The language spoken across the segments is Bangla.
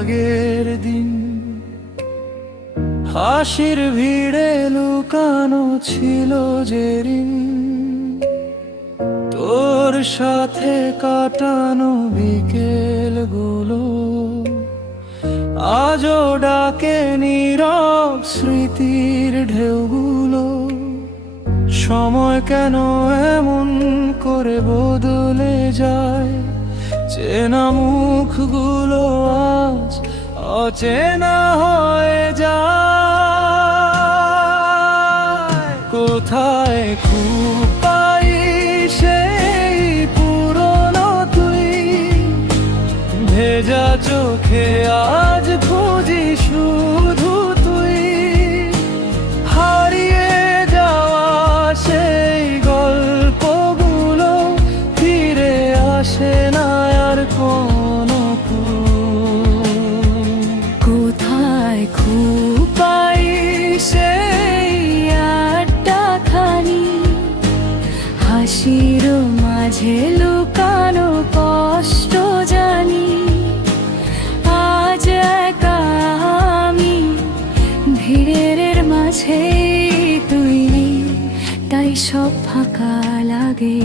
আগের দিন, হাসির ভিড়ে লুকানো ছিল যে ঋণ, তোর সাথে কাটানো বিকেলগুলো আজও ডাকে নীরব স্মৃতির ঢেউগুলো। সময় কেন এমন করে বদলে যায়, চেনা মুখগুলো আজ অচেনা হয়ে যায়। কোথায় খুব পাই সেই পুরনো তুই, ভেজা চোখে আজ খুঁজি শুধু তুই। হারিয়ে যাওয়া সেই গল্পগুলো ফিরে আসে না আর কোনো ক্লু। কোথায় খুব পাই সেই আড্ডাখানি, হাসির মাঝে লুকানো কষ্ট জানি। আজ একা আমি, ভিড়ের মাঝে তুই নেই, তাই সব ফাঁকা লাগে।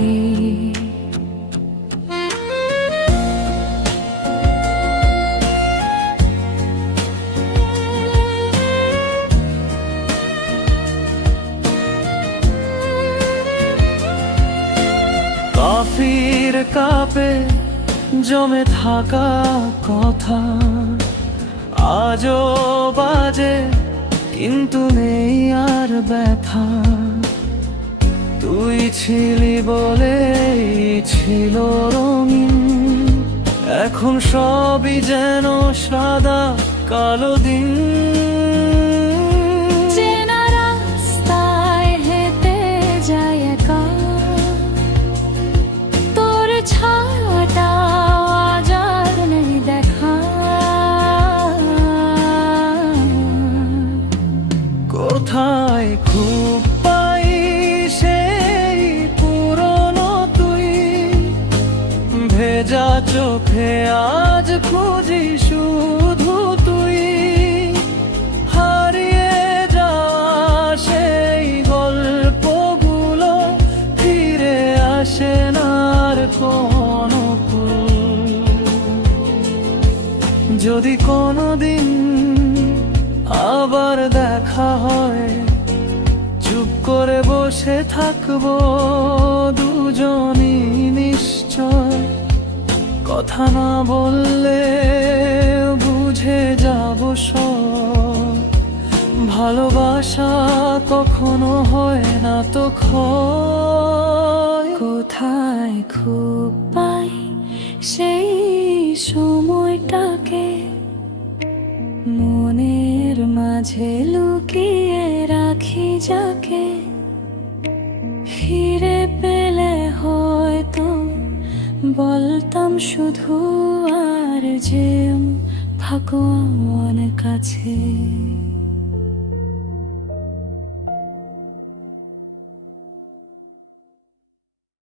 কফির কাপে জমে থাকা কথা আজও বাজে, কিন্তু নেই আর ব্যথা। তুই ছিলি বলে ছিল রঙিন, এখন সবই যেন সাদা কালো দিন। চেনা রাস্তায় হেঁটে যায় একা, তোর ছায়াটা আজ আর নেই দেখা। কোথায় খুব পাই সেই পুরনো তুই, ভেজা চোখে আজ খুঁজি শুধু তুই। হারিয়ে যাওয়া সেই গল্পগুলো ফিরে আসে না আর কোনো ক্লু। যদি কোনোদিন আবার দেখা হয়, চুপ করে বসে থাকবো দুজনই নিশ্চয়। কথা না বললে বুঝে যাব সব, ভালোবাসা কখনো হয় না তো ক্ষয়। কোথায় খুব পাই সেই সময়টাকে, মনের মাঝে লুকিয়ে রাখি যাকে। ফিরে পেলে হয়তো বলতাম শুধু, আর যে থাকো আমার কাছে।